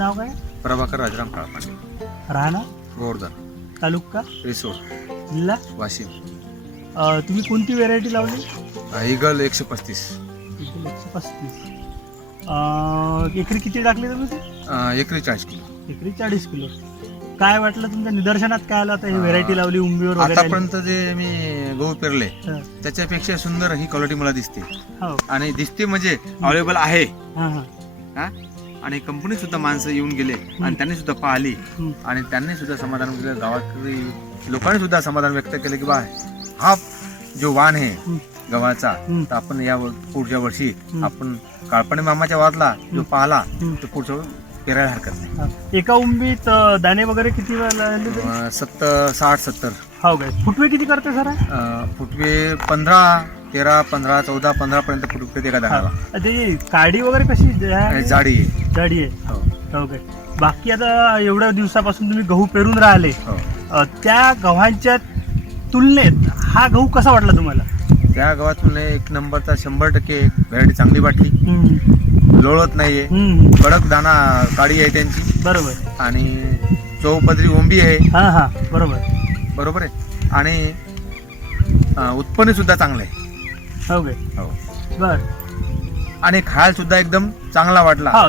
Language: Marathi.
नाव काय? प्रभाकर राजाराम काळपांडे, राहणार गोवर्धन, तालुका रिसोड, जिल्हा. वाशिम. तुम्ही कोणती व्हेरायटी लावली? ईगल 135. 135. एकरी किती टाकले तुम्ही ते? एकरी 40 किलो. एकरी 40 किलो. काय वाटलं तुमच्या निदर्शनात? काय आलं आता ही व्हेरायटी लावली उंबीवर वगैरे आली? आतापर्यंत जे मी गहू पेरले हा. त्याच्यापेक्षा सुंदर ही क्वालिटी मला दिसते. हो. आणि दिसते म्हणजे अवेलेबल आहे. हा हा. हा? आणि कंपनी सुद्धा माणसं येऊन गेले आणि त्यांनी सुद्धा पाहिली हम्म. आणि त्यांनी सुद्धा समाधान केलं. गावातली लोकांनी सुद्धा समाधान व्यक्त केलं की बा हा जो वाण आहे हम्म. गव्हाचा, हम्म. तर आपण या पुढच्या वर्षी हम्म. आपण काळपणे मामाच्या वादला जो पाहला हम्म. तो पुढच्या वेळी पेरायला हरकत नाही. हा. एका उंबीत दाणे वगैरे किती वेळा लागले तरी? 60-70. हो काय. फुटवे किती करते सर? फुटवे 15, 13, 15, 14, 15 पर्यंत फुटवे एका दाण्याला. ते काडी वगैरे कशी आणि जाडी आहे. जाडी आहे? हो, हो काय. बाकी आता एवढ्या दिवसापासून तुम्ही गहू पेरून राहिले, हो. त्या गव्हांच्या तुलनेत हा गहू कसा वाटला तुम्हाला? त्या गावातून एक नंबरचा 100% व्हरायटी चांगली वाटली. लोळत नाहीये, कडक दाना काडी आहे त्यांची, बरोबर. आणि चौपदरी ओंबी आहे. हा हा, बरोबर. बरोबर आहे. आणि उत्पन्न सुद्धा चांगलं आहे. हो काय. हो. बर. आणि खायला सुद्धा एकदम चांगला वाटला. हा,